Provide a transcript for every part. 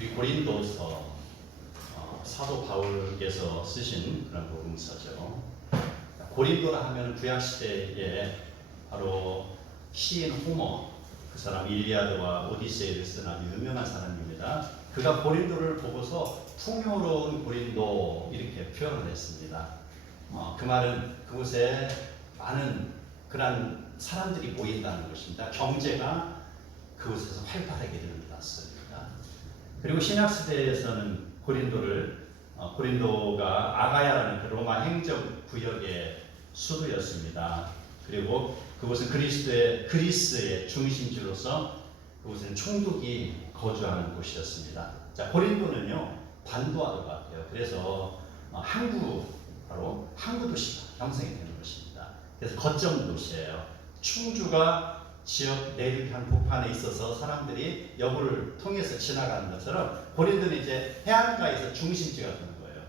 우리 고린도서 사도 바울께서 쓰신 그런 복음서죠. 고린도라 하면 구약 시대에 바로 시인 호머, 그 사람 일리아드와 오디세이를 쓴 아주 유명한 사람입니다. 그가 고린도를 보고서 풍요로운 고린도 이렇게 표현을 했습니다. 그 말은 그곳에 많은 그런 사람들이 모인다는 것입니다. 경제가 그곳에서 활발하게 일어났습니다. 그리고 신약시대에서는 고린도가 아가야라는 그 로마 행정구역의 수도였습니다. 그리고 그곳은 그리스의 중심지로서 그곳은 총독이 거주하는 곳이었습니다. 자, 고린도는요 반도하도 같아요. 그래서 바로 항구 도시가 형성이 되는 것입니다. 그래서 거점 도시예요. 충주가 지역 내륙 한복판에 있어서 사람들이 여부를 통해서 지나가는 것처럼 고린도는 이제 해안가에서 중심지가 되는 거예요.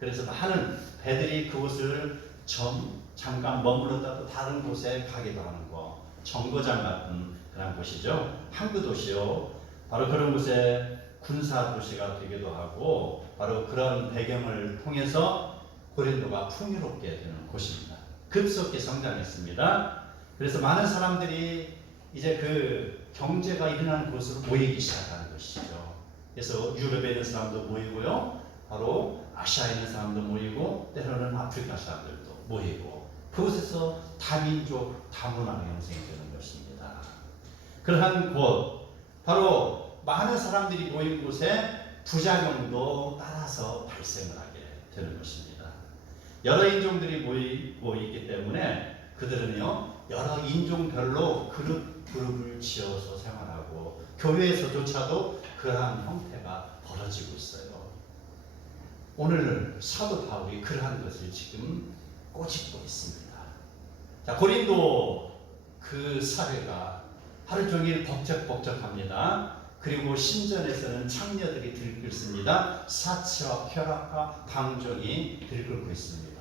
그래서 많은 배들이 그곳을 잠깐 머물렀다 또 다른 곳에 가기도 하는 거, 정거장 같은 그런 곳이죠. 항구 도시요. 바로 그런 곳에 군사 도시가 되기도 하고 바로 그런 배경을 통해서 고린도가 풍요롭게 되는 곳입니다. 급속히 성장했습니다. 그래서 많은 사람들이 이제 그 경제가 일어나는 곳으로 모이기 시작하는 것이죠. 그래서 유럽에 있는 사람도 모이고요. 바로 아시아에 있는 사람도 모이고 때로는 아프리카 사람들도 모이고 그곳에서 다민족 다문화가 형성이 되는 것입니다. 그러한 곳, 바로 많은 사람들이 모인 곳에 부작용도 따라서 발생을 하게 되는 것입니다. 여러 인종들이 모이고 있기 때문에 그들은요 여러 인종별로 그룹을 지어서 생활하고 교회에서조차도 그러한 형태가 벌어지고 있어요. 오늘 사도 바울이 그러한 것을 지금 꼬집고 있습니다. 자, 고린도 그 사회가 하루 종일 복잡복잡합니다. 그리고 신전에서는 창녀들이 들끓습니다. 사치와 쾌락과 방종이 들끓고 있습니다.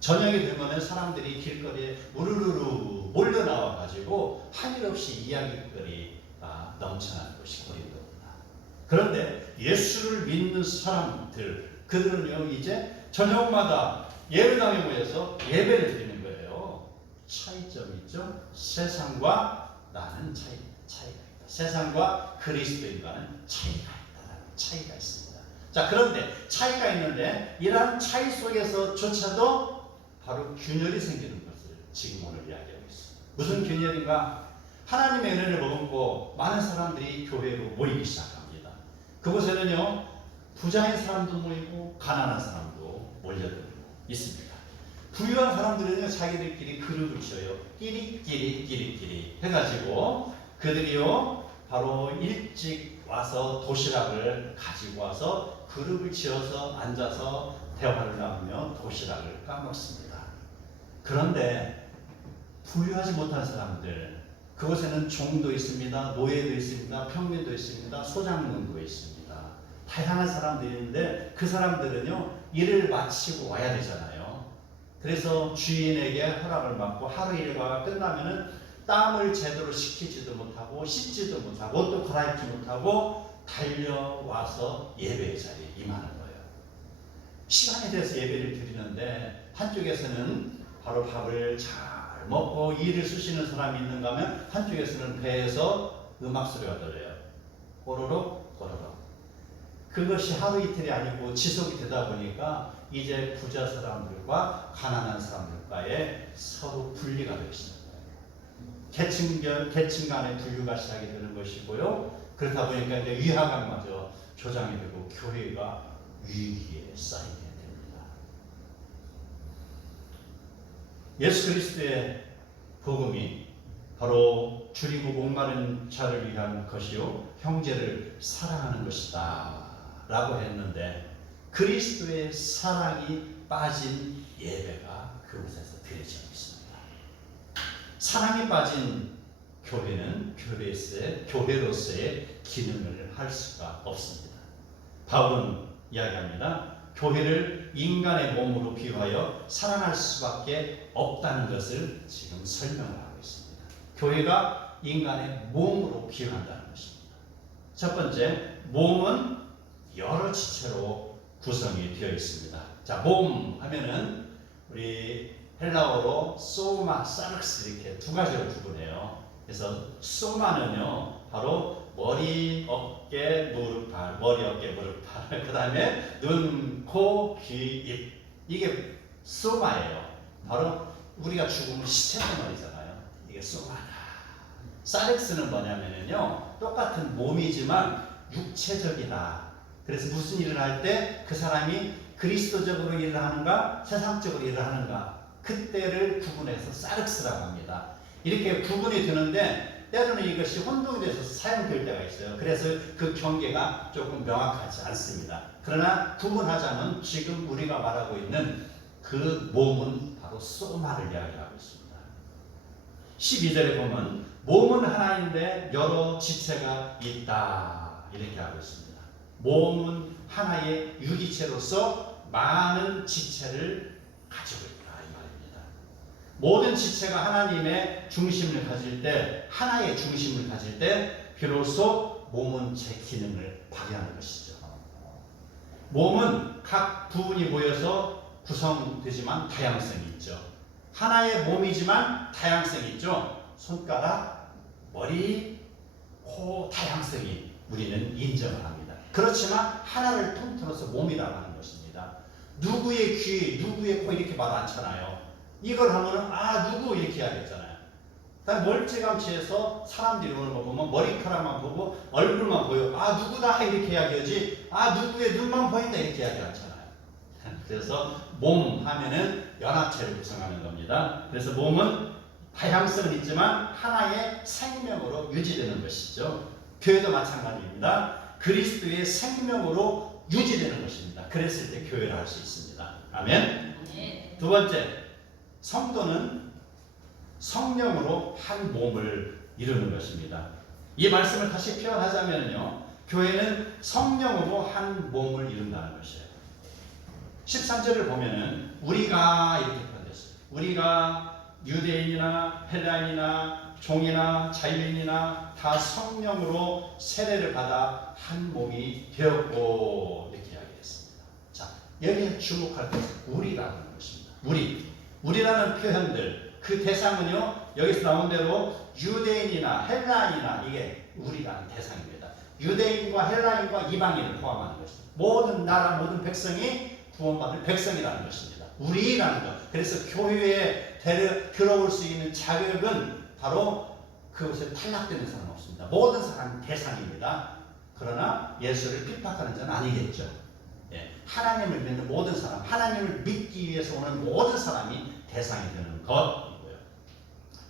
저녁이 되면 사람들이 길거리에 우르르르 몰려나와 가지고 한일 없이 이야기거리가 넘쳐나는 것이 고린도입니다. 그런데 예수를 믿는 사람들, 그들은요 이제 저녁마다 예배당에 모여서 예배를 드리는 거예요. 차이점이 있죠. 세상과 나는 차이가 있다. 세상과 그리스도인과는 차이가 있다는 차이가 있습니다. 자, 그런데 차이가 있는데 이러한 차이 속에서조차도 바로 균열이 생기는 것을 지금 오늘 이야기하고 있습니다. 무슨 균열인가? 하나님의 은혜를 머금고 많은 사람들이 교회로 모이기 시작합니다. 그곳에는요 부자인 사람도 모이고 가난한 사람도 몰려들고 있습니다. 부유한 사람들은요 자기들끼리 그룹을 지어요. 끼리끼리 해가지고 그들이요 바로 일찍 와서 도시락을 가지고 와서 그룹을 지어서 앉아서 대화를 나누며 도시락을 까먹습니다. 그런데 부유하지 못한 사람들, 그곳에는 종도 있습니다. 노예도 있습니다. 평민도 있습니다. 소장농도 있습니다. 다양한 사람들이 있는데 그 사람들은요 일을 마치고 와야 되잖아요. 그래서 주인에게 허락을 받고 하루 일과가 끝나면은 땀을 제대로 식히지도 못하고 씻지도 못하고 옷도 갈아입지 못하고 달려와서 예배의 자리에 임하는 거예요. 시간이 돼서 예배를 드리는데 한쪽에서는 바로 밥을 잘 먹고 일을 쓰시는 사람이 있는가 하면 한쪽에서는 배에서 음악 소리가 들려요. 꼬르륵 꼬르륵. 그것이 하루 이틀이 아니고 지속이 되다 보니까 이제 부자 사람들과 가난한 사람들과의 서로 분리가 되기 시작해요. 계층 간의 분류가 시작이 되는 것이고요. 그렇다 보니까 이제 위화감마저 조장이 되고 교회가 위기에 쌓이게 됩니다. 예수 그리스도의 복음이 바로 줄이고 목마른 자를 위한 것이요 형제를 사랑하는 것이다 라고 했는데 그리스도의 사랑이 빠진 예배가 그곳에서 드려지고 있습니다. 사랑이 빠진 교회는 교회로서의 기능을 할 수가 없습니다. 바울은 이야기합니다. 교회를 인간의 몸으로 비유하여 사랑할 수밖에 없다는 것을 지금 설명을 하고 있습니다. 교회가 인간의 몸으로 비유한다는 것입니다. 첫 번째, 몸은 여러 지체로 구성이 되어 있습니다. 자, 몸 하면은 우리 헬라어로 소마, 사르크스 이렇게 두 가지로 구분해요. 그래서 소마는요 바로 머리, 어깨, 무릎, 발, 머리, 어깨, 무릎, 발. 그 다음에 눈, 코, 귀, 입. 이게 소마예요. 바로 우리가 죽으면 시체 덩어리잖아요. 이게 소마다. 사렉스는 뭐냐면요 똑같은 몸이지만 육체적이다. 그래서 무슨 일을 할 때 그 사람이 그리스도적으로 일을 하는가 세상적으로 일을 하는가 그때를 구분해서 사륵스라고 합니다. 이렇게 구분이 되는데 때로는 이것이 혼동이 돼서 사용될 때가 있어요. 그래서 그 경계가 조금 명확하지 않습니다. 그러나 구분하자면 지금 우리가 말하고 있는 그 몸은 바로 소마를 이야기하고 있습니다. 12절에 보면 몸은 하나인데 여러 지체가 있다 이렇게 하고 있습니다. 몸은 하나의 유기체로서 많은 지체를 가지고 있다 이 말입니다. 모든 지체가 하나님의 중심을 가질 때 하나의 중심을 가질 때 비로소 몸은 제 기능을 발휘하는 것이죠. 몸은 각 부분이 모여서 구성되지만 다양성이 있죠. 하나의 몸이지만 다양성이 있죠. 손가락, 머리, 코 다양성이 우리는 인정을 합니다. 그렇지만 하나를 통틀어서 몸이라고 하는 것입니다. 누구의 귀, 누구의 코 이렇게 말 않잖아요. 이걸 하면은 누구 이렇게 해야겠잖아요. 단 멀찌감치해서 사람들이 오는 거 보면 머리카락만 보고 얼굴만 보여. 누구다 이렇게 이야기하지. 누구의 눈만 보인다 이렇게 이야기 않잖아요. 그래서 몸 하면은 연합체를 구성하는 겁니다. 그래서 몸은 다양성은 있지만 하나의 생명으로 유지되는 것이죠. 교회도 마찬가지입니다. 그리스도의 생명으로 유지되는 것입니다. 그랬을 때 교회를 할 수 있습니다. 아멘. 두 번째, 성도는 성령으로 한 몸을 이루는 것입니다. 이 말씀을 다시 표현하자면요, 교회는 성령으로 한 몸을 이룬다는 것이에요. 13절을 보면은 우리가 이렇게 표현됐어요. 우리가 유대인이나 헬라인이나 종이나 자유인이나 다 성령으로 세례를 받아 한 몸이 되었고 이렇게 이야기했습니다. 자, 여기에 주목할 것은 우리라는 것입니다. 우리라는 표현들 그 대상은요 여기서 나온 대로 유대인이나 헬라인이나 이게 우리라는 대상입니다. 유대인과 헬라인과 이방인을 포함하는 것입니다. 모든 나라 모든 백성이 구원받을 백성이라는 것입니다. 우리라는 것. 그래서 교회에 들어올 수 있는 자격은 바로 그것에 탈락되는 사람은 없습니다. 모든 사람이 대상입니다. 그러나 예수를 핍박하는 자는 아니겠죠. 하나님을 믿는 모든 사람, 하나님을 믿기 위해서 오는 모든 사람이 대상이 되는 것이고요.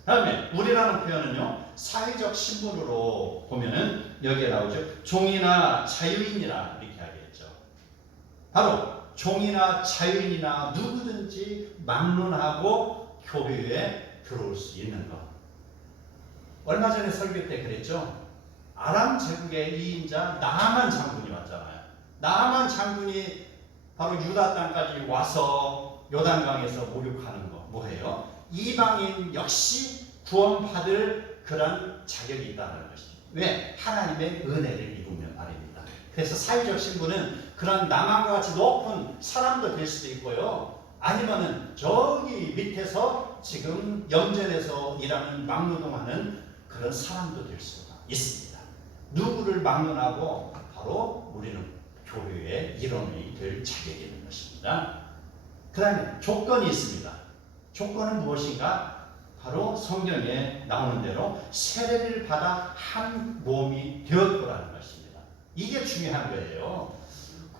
다음에 우리라는 표현은요 사회적 신분으로 보면은 여기에 나오죠. 종이나 자유인이라 이렇게 하겠죠. 바로 종이나 자유인이나 누구든지 막론하고 교회에 들어올 수 있는 것. 얼마 전에 설교 때 그랬죠. 아람 제국의 2인자 나아만 장군이 왔잖아요. 나아만 장군이 바로 유다 땅까지 와서 요단강에서 목욕하는 거 뭐예요? 이방인 역시 구원받을 그런 자격이 있다는 것이죠. 왜? 하나님의 은혜를 입으면 말입니다. 그래서 사회적 신분은 그런 나만과 같이 높은 사람도 될 수도 있고요. 아니면은 저기 밑에서 지금 영전에서 일하는 막노동하는 그런 사람도 될 수가 있습니다. 누구를 막론하고 바로 우리는 교회의 일원이 될 자격이 있는 것입니다. 그 다음에 조건이 있습니다. 조건은 무엇인가? 바로 성경에 나오는 대로 세례를 받아 한 몸이 되었더라는 것입니다. 이게 중요한 거예요.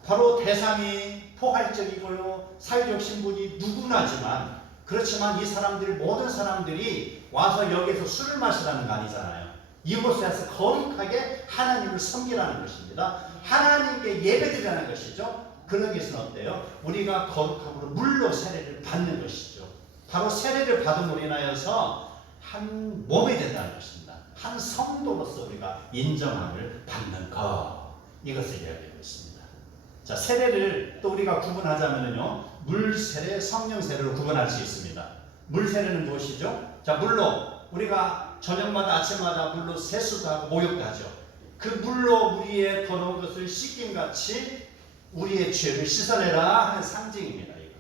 바로 대상이 포괄적이고요. 사회적 신분이 누구나지만 그렇지만 이 사람들 모든 사람들이 와서 여기서 술을 마시라는 거 아니잖아요. 이곳에서 거룩하게 하나님을 섬기라는 것입니다. 하나님께 예배드리라는 것이죠. 그러기 위해서는 어때요? 우리가 거룩함으로 물로 세례를 받는 것이죠. 바로 세례를 받음으로 인하여서 한 몸이 된다는 것입니다. 한 성도로서 우리가 인정함을 받는 것. 이것을 이야기하고 있습니다. 자, 세례를 또 우리가 구분하자면요. 물 세례, 성령 세례로 구분할 수 있습니다. 물 세례는 무엇이죠? 자, 물로 우리가 저녁마다 아침마다 물로 세수도 하고 목욕도 하죠. 그 물로 우리의 더러운 것을 씻김같이 우리의 죄를 씻어내라 하는 상징입니다. 이거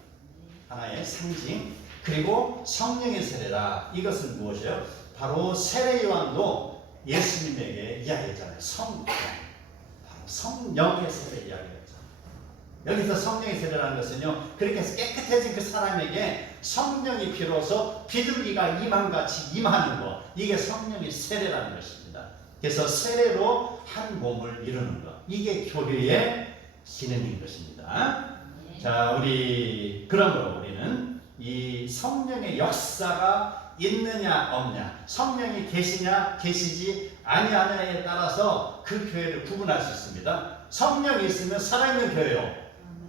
하나의 상징. 그리고 성령의 세례라. 이것은 무엇이에요? 바로 세례 요한도 예수님에게 이야기했잖아요. 바로 성령의 세례 이야기했죠. 여기서 성령의 세례라는 것은요, 그렇게 해서 깨끗해진 그 사람에게 성령이 비로소 비둘기가 임함같이 임하는 것, 이게 성령의 세례라는 것입니다. 그래서 세례로 한 몸을 이루는 것, 이게 교회의 기능인 것입니다. 자, 그러므로 우리는 이 성령의 역사가 있느냐 없냐, 성령이 계시냐 계시지 아니하느냐에 따라서 그 교회를 구분할 수 있습니다. 성령이 있으면 살아있는 교회요,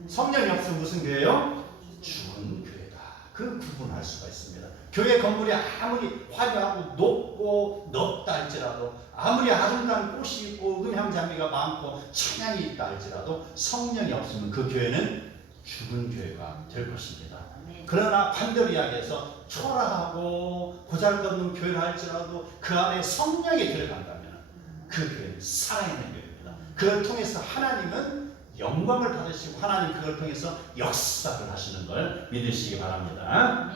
성령이 없으면 무슨 교회요? 죽은 교회다. 그 구분할 수가 있습니다. 교회 건물이 아무리 화려하고 높고 넓다 할지라도, 아무리 아름다운 꽃이 있고 음향장비가 많고 찬양이 있다 할지라도 성령이 없으면 그 교회는 죽은 교회가 될 것입니다. 그러나 반대로 이야기해서 초라하고 보잘것없는 교회를 할지라도 그 안에 성령이 들어간다면 그 교회는 살아있는 교회입니다. 그걸 통해서 하나님은 영광을 받으시고 하나님 그걸 통해서 역사를 하시는 걸 믿으시기 바랍니다.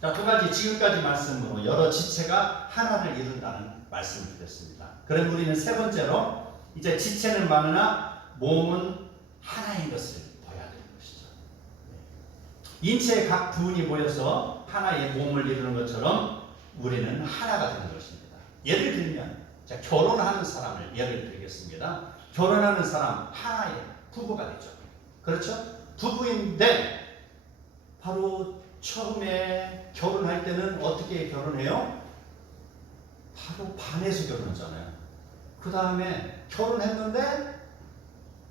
자, 두 가지 지금까지 말씀으로 여러 지체가 하나를 이룬다는 말씀을 드렸습니다. 그럼 우리는 세 번째로 이제 지체는 많으나 몸은 하나인 것을 봐야 되는 것이죠. 인체의 각 부분이 모여서 하나의 몸을 이루는 것처럼 우리는 하나가 되는 것입니다. 예를 들면 자, 결혼하는 사람을 예를 들겠습니다. 결혼하는 사람 하나의 부부가 되죠. 그렇죠? 부부인데 바로 처음에 결혼할 때는 어떻게 결혼해요? 바로 반에서 결혼하잖아요. 그 다음에 결혼했는데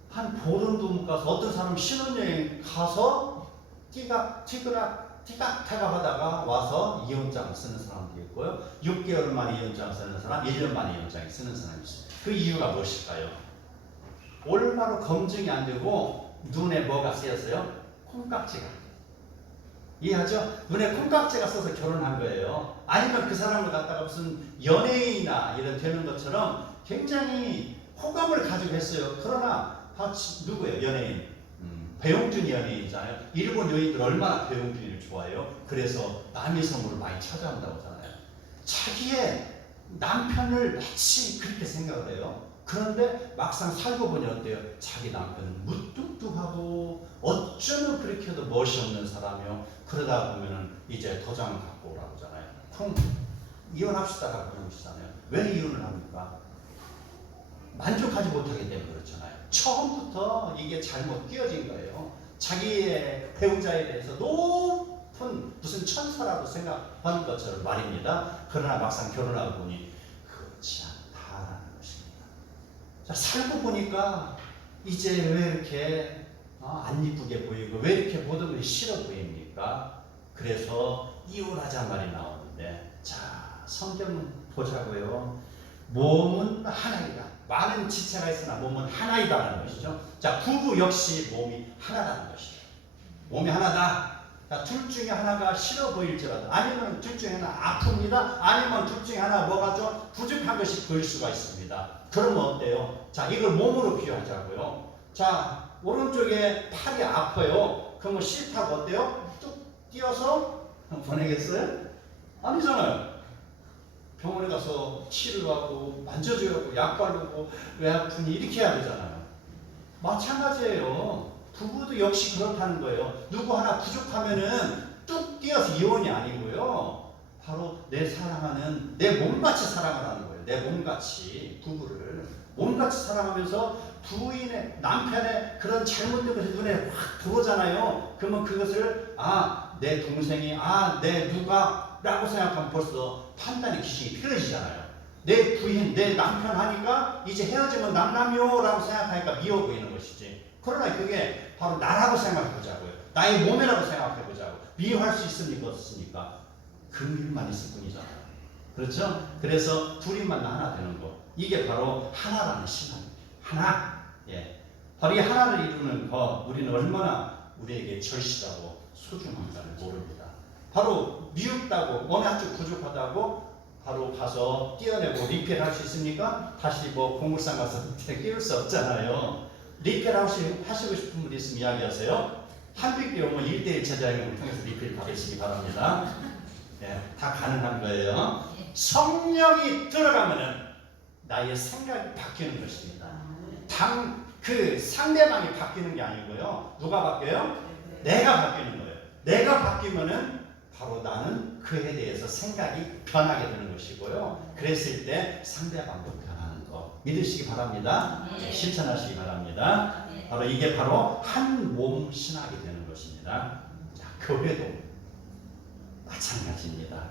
한 보름도 못 가서 어떤 사람 신혼여행 가서 티각태각 하다가 와서 이혼장을 쓰는 사람도 있고요. 6개월 만에 이혼장을 쓰는 사람, 1년 만에 이혼장을 쓰는 사람이 있어요. 그 이유가 무엇일까요? 올바로 검증이 안 되고 눈에 뭐가 쓰였어요? 콩깍지가. 이해하죠? 눈에 콩깍지가 써서 결혼한 거예요. 아니면 그 사람을 갖다가 무슨 연예인이나 이런 되는 것처럼 굉장히 호감을 가지고 했어요. 그러나 누구예요? 연예인. 배용준 연예인이잖아요. 일본 여인들 얼마나 배용준을 좋아해요? 그래서 남의 성우를 많이 찾아온다고 하잖아요. 자기의 남편을 마치 그렇게 생각을 해요. 그런데 막상 살고 보니 어때요? 자기 남편은 무뚝뚝하고 어쩌면 그렇게 해도 멋이 없는 사람이요. 그러다 보면은 이제 도장을 갖고 오라고 하잖아요. 그럼 이혼합시다라고 그러시잖아요. 왜 이혼을 합니까? 만족하지 못하기 때문에 그렇잖아요. 처음부터 이게 잘못 끼어진 거예요. 자기의 배우자에 대해서 높은 무슨 천사라고 생각하는 것처럼 말입니다. 그러나 막상 결혼하고 보니 그렇지 않다라는 것입니다. 자, 살고 보니까 이제 왜 이렇게 안 이쁘게 보이고 왜 이렇게 모든 것이 싫어 보입니까? 그래서 이혼하자 말이 나오는데, 자, 성경은 보자고요. 몸은 하나이다. 많은 지체가 있으나 몸은 하나이다라는 것이죠. 자, 부부 역시 몸이 하나라는 것이죠. 몸이 하나다. 자, 둘 중에 하나가 싫어 보일지라도, 아니면 둘 중에 하나 아픕니다. 아니면 둘 중에 하나 뭐가죠? 부족한 것이 보일 수가 있습니다. 그러면 어때요? 자, 이걸 몸으로 비유하자고요. 자, 오른쪽에 팔이 아파요. 그러면 싫다고 어때요? 뚝 띄어서 보내겠어요? 아니잖아요. 병원에 가서 치료하고 만져줘야 하고 약 바르고 왜 아프니 이렇게 해야 되잖아요. 마찬가지예요. 부부도 역시 그렇다는 거예요. 누구 하나 부족하면은 뚝 띄어서 이혼이 아니고요. 바로 내 사랑하는 내 몸같이 사랑을 하는 거예요. 내 몸같이 부부를 몸같이 사랑하면서 부인의 남편의 그런 잘못된 것이 눈에 확 들어오잖아요. 그러면 그것을 내 동생이 내 누가 라고 생각하면 벌써 판단의 기준이 필요해지잖아요. 내 부인, 내 남편 하니까 이제 헤어지면 남남이요 라고 생각하니까 미워 보이는 것이지. 그러나 그게 바로 나라고 생각해보자고요. 나의 몸이라고 생각해보자고. 미워할 수 있습니까? 없습니까? 긍휼만 있을 뿐이잖아요. 그렇죠? 그래서 둘이만 하나 되는 거. 이게 바로 하나라는 신앙입니다. 하나. 예. 바로 이 하나를 이루는 것, 우리는 얼마나 우리에게 절실하고 소중한가를 모릅니다. 바로 미흡다고, 어느 한쪽 부족하다고 바로 가서 띄어내고 리필할 수 있습니까? 다시 뭐 공물상 가서 끼울 수 없잖아요. 리필 하시고 싶은 분 있으면 이야기하세요. 한빛 오면 1대1 제자행을 통해서 리필 받으시기 바랍니다. 예, 다 가능한 거예요. 성령이 들어가면은 나의 생각이 바뀌는 것입니다. 그 상대방이 바뀌는 게 아니고요. 누가 바뀌어요? 내가 바뀌는 거예요. 내가 바뀌면은 바로 나는 그에 대해서 생각이 변하게 되는 것이고요. 그랬을 때 상대방도 변하는 거 믿으시기 바랍니다. 실천하시기 바랍니다. 바로 이게 바로 한 몸 신학이 되는 것입니다. 자, 교회도 마찬가지입니다.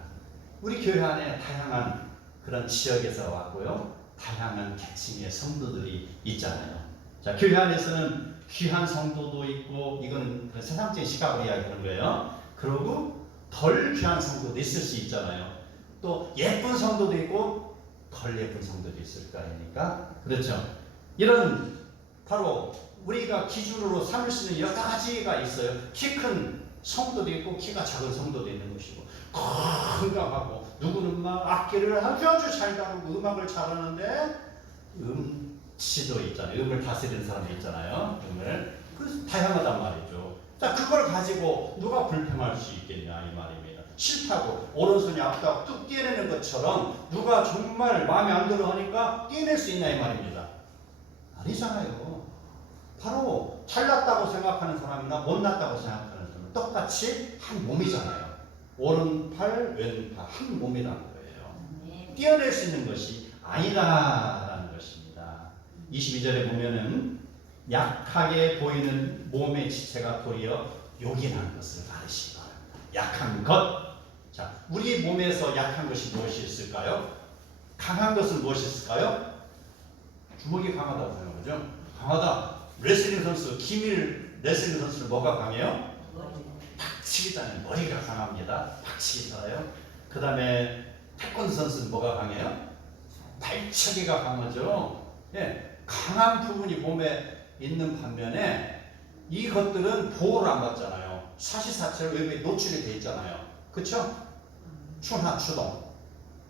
우리 교회 안에 다양한 그런 지역에서 왔고요. 다양한 계층의 성도들이 있잖아요. 자, 교회 안에서는 귀한 성도도 있고, 이거는 세상적인 시각으로 이야기하는 거예요. 그리고 덜 귀한 성도도 있을 수 있잖아요. 또 예쁜 성도도 있고 덜 예쁜 성도도 있을 거 아닙니까? 그렇죠. 이런 바로 우리가 기준으로 삼을 수 있는 여러 가지가 있어요. 키 큰 성도도 있고 키가 작은 성도도 있는 것이고, 건강하고 누구는 막 악기를 아주 잘 다루고 음악을 잘하는데 음치도 있잖아요. 음을 다스리는 사람이 있잖아요. 그래서 다양하단 말이죠. 자, 그걸 가지고 누가 불평할 수 있겠냐 이 말입니다. 싫다고 오른손이 아프다고 뚝 떼내는 것처럼 누가 정말 마음에 안 들어 하니까 떼낼 수 있냐 이 말입니다. 아니잖아요. 바로 잘났다고 생각하는 사람이나 못났다고 생각하는 사람은 똑같이 한 몸이잖아요. 오른팔, 왼팔 한 몸이라는 거예요. 떼어낼 수 있는 것이 아니다라는 것입니다. 22절에 보면은 약하게 보이는 몸의 지체가 도리어 요긴한 것을 가르치기 바랍니다. 약한 것. 자, 우리 몸에서 약한 것이 무엇이 있을까요? 강한 것은 무엇이 있을까요? 주먹이 강하다고 생각하죠. 강하다. 레슬링 선수 김일 레슬링 선수는 뭐가 강해요? 박치기잖아요. 머리가 강합니다. 박치기 잘해요. 그 다음에 태권도 선수는 뭐가 강해요? 발차기가 강하죠. 예, 강한 부분이 몸에 있는 반면에 이것들은 보호를 안 받잖아요. 사시사철 외부에 노출이 돼 있잖아요. 그렇죠? 추나 추동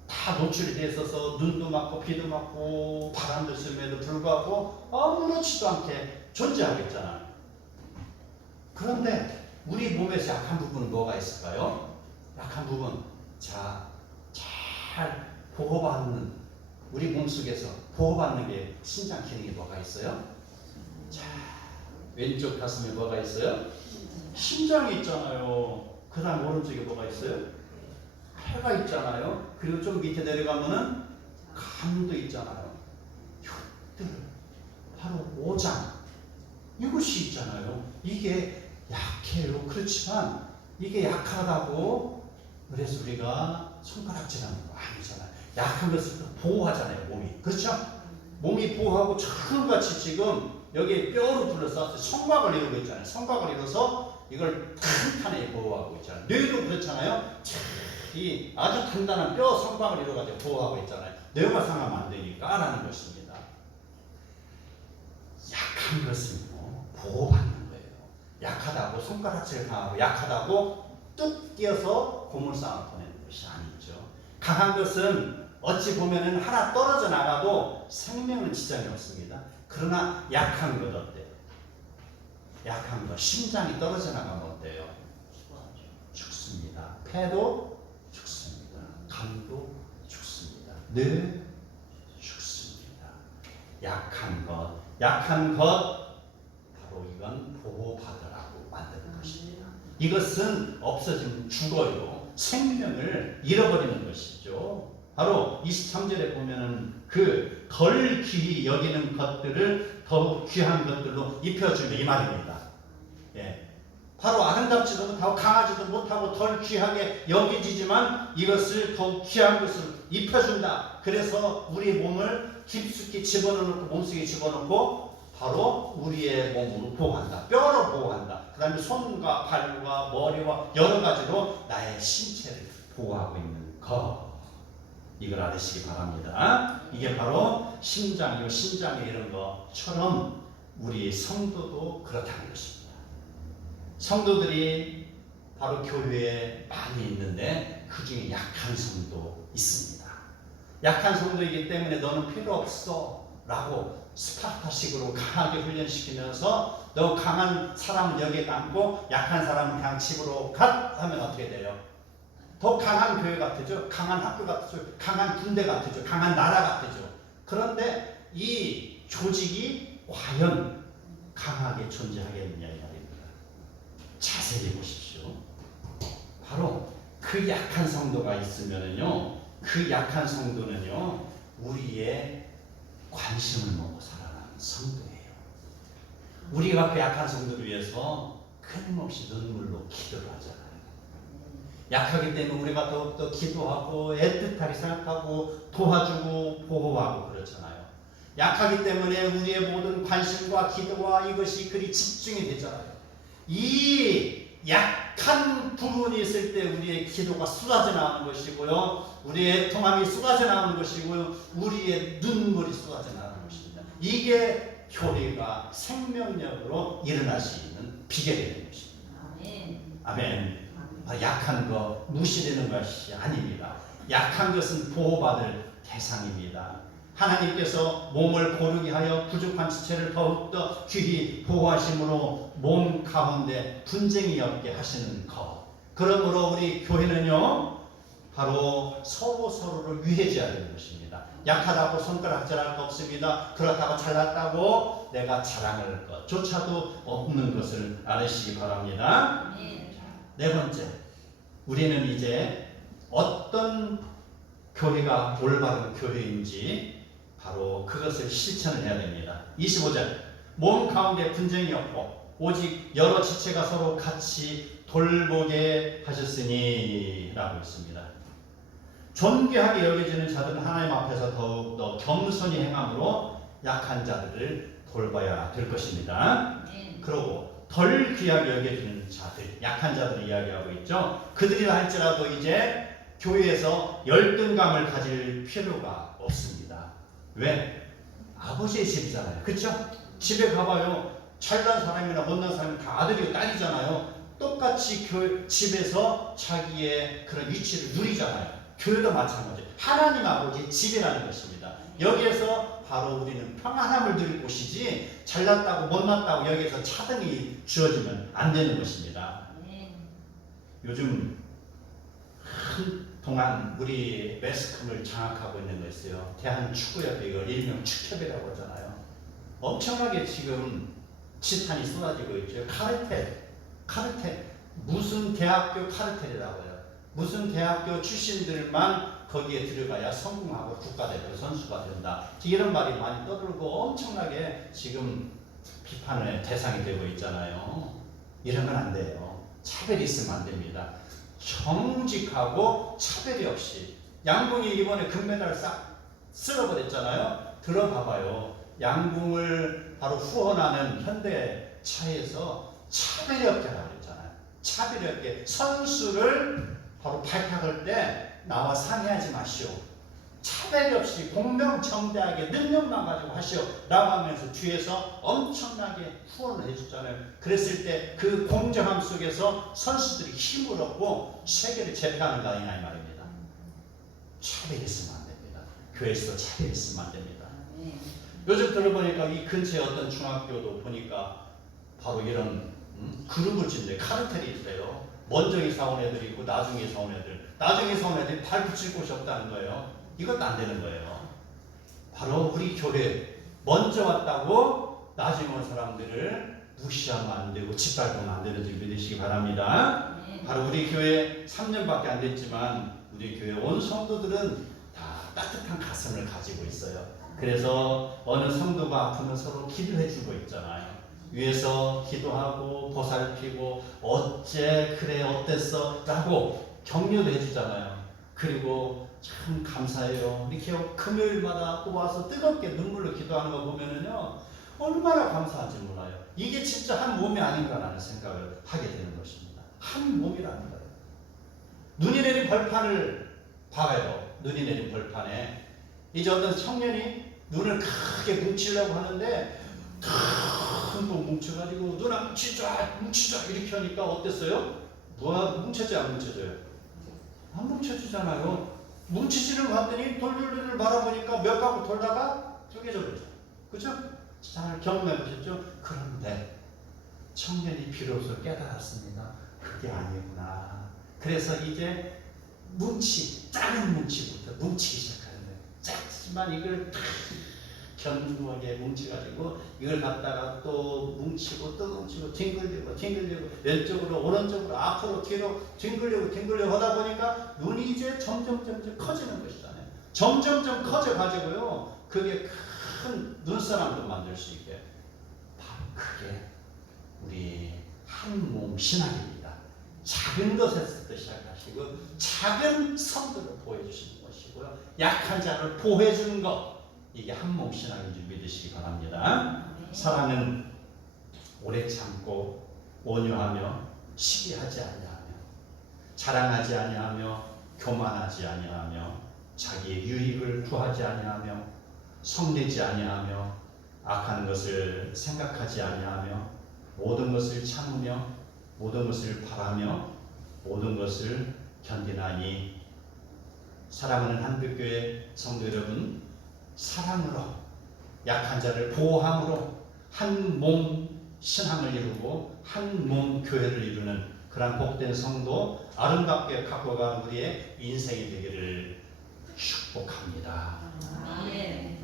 다 노출이 돼 있어서 눈도 맞고 비도 맞고 바람도 쐰에도 불구하고 아무렇지도 않게 존재하겠잖아요. 그런데 우리 몸에서 약한 부분은 뭐가 있을까요? 약한 부분, 자, 잘 보호받는 우리 몸속에서 보호받는 게 신장 기능이 뭐가 있어요? 자, 왼쪽 가슴에 뭐가 있어요? 심장이 있잖아요. 그 다음 오른쪽에 뭐가 있어요? 폐가 있잖아요. 그리고 좀 밑에 내려가면은 간도 있잖아요. 이것들 바로 오장 이것이 있잖아요. 이게 약해요. 그렇지만 이게 약하다고 그래서 우리가 손가락질하는 거 아니잖아요. 약한 것을 보호하잖아요. 몸이. 그렇죠? 몸이 보호하고 처음같이 지금 여기에 뼈로 둘러싸서 성곽을 이루고 있잖아요. 성곽을 이뤄서 이걸 탄탄하게 보호하고 있잖아요. 뇌도 그렇잖아요. 이 아주 단단한 뼈 성곽을 이루어가지고 보호하고 있잖아요. 뇌가 상하면 안 되니까 라는 것입니다. 약한 것은 보호받는 거예요. 약하다고 손가락질 당하고 약하다고 뚝 뛰어서 고물상을 보내는 것이 아니죠. 강한 것은 어찌 보면은 하나 떨어져 나가도 생명은 지장이 없습니다. 그러나 약한 것 어때요? 약한 것, 심장이 떨어져 나가면 어때요? 죽습니다. 폐도 죽습니다. 간도 죽습니다. 뇌 죽습니다. 약한 것, 바로 이건 보호받으라고 만드는 것입니다. 이것은 없어지면 죽어요. 생명을 잃어버리는 것이죠. 바로 23절에 보면은 그 덜 귀히 여기는 것들을 더욱 귀한 것들로 입혀주는 이 말입니다. 예. 바로 아름답지도 못하고 강하지도 못하고 덜 귀하게 여기지만 이것을 더욱 귀한 것으로 입혀준다. 그래서 우리 몸을 깊숙이 집어넣고 몸속에 집어넣고 바로 우리의 몸으로 보호한다. 뼈로 보호한다. 그 다음에 손과 발과 머리와 여러 가지로 나의 신체를 보호하고 있는 것. 이걸 알으시기 바랍니다. 이게 바로 심장이고 신장이 이런 것처럼 우리 성도도 그렇다는 것입니다. 성도들이 바로 교회에 많이 있는데 그 중에 약한 성도 있습니다. 약한 성도이기 때문에 너는 필요 없어 라고 스파르타식으로 강하게 훈련시키면서 너 강한 사람은 여기에 남고 약한 사람은 그냥 집으로 갓 하면 어떻게 돼요? 더 강한 교회 같으죠? 강한 학교 같으죠? 강한 군대 같으죠? 강한 나라 같으죠? 그런데 이 조직이 과연 강하게 존재하겠느냐 이 말입니다. 자세히 보십시오. 바로 그 약한 성도가 있으면은요, 그 약한 성도는요, 우리의 관심을 먹고 살아가는 성도예요. 우리가 그 약한 성도를 위해서 끊임없이 눈물로 기도를 하잖아요. 약하기 때문에 우리가 더욱더 기도하고 애틋하게 생각하고 도와주고 보호하고 그렇잖아요. 약하기 때문에 우리의 모든 관심과 기도와 이것이 그리 집중이 되잖아요. 이 약한 부분이 있을 때 우리의 기도가 쏟아져 나오는 것이고요, 우리의 애통함이 쏟아져 나오는 것이고요, 우리의 눈물이 쏟아져 나오는 것입니다. 이게 교회가 생명력으로 일어날 수 있는 비결이 되는 것입니다. 아멘. 약한 거 무시되는 것이 아닙니다. 약한 것은 보호받을 대상입니다. 하나님께서 몸을 고르게 하여 부족한 지체를 더욱더 귀히 보호하심으로 몸 가운데 분쟁이 없게 하시는 것. 그러므로 우리 교회는요, 바로 서로를 위해줘야 되는 것입니다. 약하다고 손가락질할 거 없습니다. 그렇다고 잘났다고 내가 자랑할 것조차도 없는 것을 알으시기 바랍니다. 네 번째, 우리는 이제 어떤 교회가 올바른 교회인지 바로 그것을 실천을 해야 됩니다. 25절, 몸 가운데 분쟁이 없고 오직 여러 지체가 서로 같이 돌보게 하셨으니 라고 있습니다. 존귀하게 여겨지는 자들은 하나님 앞에서 더욱더 겸손히 행함으로 약한 자들을 돌봐야 될 것입니다. 그리고 덜 귀하게 여겨지는 자들, 약한 자들을 이야기하고 있죠. 그들이라 할지라도 이제 교회에서 열등감을 가질 필요가 없습니다. 왜? 아버지의 집이잖아요. 그렇죠? 집에 가봐요. 잘난 사람이나 못난 사람이 다 아들이고 딸이잖아요. 똑같이 집에서 자기의 그런 위치를 누리잖아요. 교회도 마찬가지예요. 하나님 아버지의 집이라는 것입니다. 여기에서 바로 우리는 평안함을 누릴 곳이지, 잘났다고 못났다고 여기에서 차등이 주어지면 안 되는 것입니다. 요즘 한동안 우리 매스컴을 장악하고 있는 거 있어요. 대한축구협회, 이걸 일명 축협이라고 하잖아요. 엄청나게 지금 지탄이 쏟아지고 있죠. 카르텔, 무슨 대학교 카르텔이라고 해요. 무슨 대학교 출신들만 거기에 들어가야 성공하고 국가대표 선수가 된다. 이런 말이 많이 떠들고 엄청나게 지금 비판의 대상이 되고 있잖아요. 이런 건 안 돼요. 차별이 있으면 안 됩니다. 정직하고 차별이 없이. 양궁이 이번에 금메달을 싹 쓸어버렸잖아요. 들어봐봐요. 양궁을 바로 후원하는 현대차에서 차별이 없게 하라고 그랬잖아요. 차별이 없게. 선수를 바로 발탁할 때 나와 상의하지 마시오. 차별이 없이 공명정대하게 능력만 가지고 하시오 라고 하면서 뒤에서 엄청나게 후원을 해줬잖아요. 그랬을 때 그 공정함 속에서 선수들이 힘을 얻고 세계를 제패하는 거 아니냐 이 말입니다. 차별이 있으면 안 됩니다. 교회에서도 차별이 있으면 안 됩니다. 요즘 들어보니까 이 근처에 어떤 중학교도 보니까 바로 이런 그룹을 짓는데 카르텔이 있어요. 먼저 이사 온 애들이 있고 나중에 이사 온 애들, 나중에 이사 온 애들이 발 붙일 곳이 없다는 거예요. 이것도 안 되는 거예요. 바로 우리 교회 먼저 왔다고 나중에 온 사람들을 무시하면 안 되고 짓밟으면 안 되는 줄 믿으시기 바랍니다. 바로 우리 교회 3년밖에 안 됐지만 우리 교회 온 성도들은 다 따뜻한 가슴을 가지고 있어요. 그래서 어느 성도가 아프면 서로 기도해 주고 있잖아요. 위에서 기도하고 보살피고 어째 그래 어땠어 라고 격려도 해주잖아요. 그리고 참 감사해요. 이렇게 금요일마다 또 와서 뜨겁게 눈물로 기도하는 거 보면은요, 얼마나 감사한지 몰라요. 이게 진짜 한 몸이 아닌가라는 생각을 하게 되는 것입니다. 한 몸이라는 거예요. 눈이 내린 벌판을 봐요. 눈이 내린 벌판에 이제 어떤 청년이 눈을 크게 뭉치려고 하는데 큰 거 뭉쳐가지고 눈 뭉치자 이렇게 하니까 어땠어요? 뭉쳐져 안 뭉쳐져요? 안 뭉쳐지잖아요. 뭉치지는 갔더니 돌돌돌 바라보니까 몇 바퀴 돌다가 쪼개져 버리죠. 그죠? 잘 경험해 보셨죠? 그런데 청년이 비로소 깨달았습니다. 그게 아니구나. 그래서 이제 작은 뭉치부터 뭉치기 시작하는데, 작지만 이걸 다 견고하게 뭉쳐가지고 이걸 갖다가 또 뭉치고 또 뭉치고 뒹굴리고 왼쪽으로 오른쪽으로 앞으로 뒤로 뒹굴리고 하다 보니까 눈이 이제 점점 커지는 것이잖아요. 점점 커져 가지고요, 그게 큰 눈사람도 만들 수 있게, 바로 그게 우리 한 몸 신학입니다. 작은 것에서부터 시작하시고 작은 성도를 보여주시는 것이고요, 약한 자를 보호해주는 것, 이게 한 몸 신학인 줄 믿으시기 바랍니다. 사랑은 오래 참고 온유하며 시기하지 아니하며 자랑하지 아니하며 교만하지 아니하며 자기의 유익을 구하지 아니하며 성내지 아니하며 악한 것을 생각하지 아니하며 모든 것을 참으며 모든 것을 바라며 모든 것을 견디나니. 사랑하는 한빛교회 성도 여러분, 사랑으로 약한 자를 보호함으로 한 몸 신앙을 이루고 한 몸 교회를 이루는 그런 복된 성도, 아름답게 갖고 간 우리의 인생이 되기를 축복합니다. 아멘.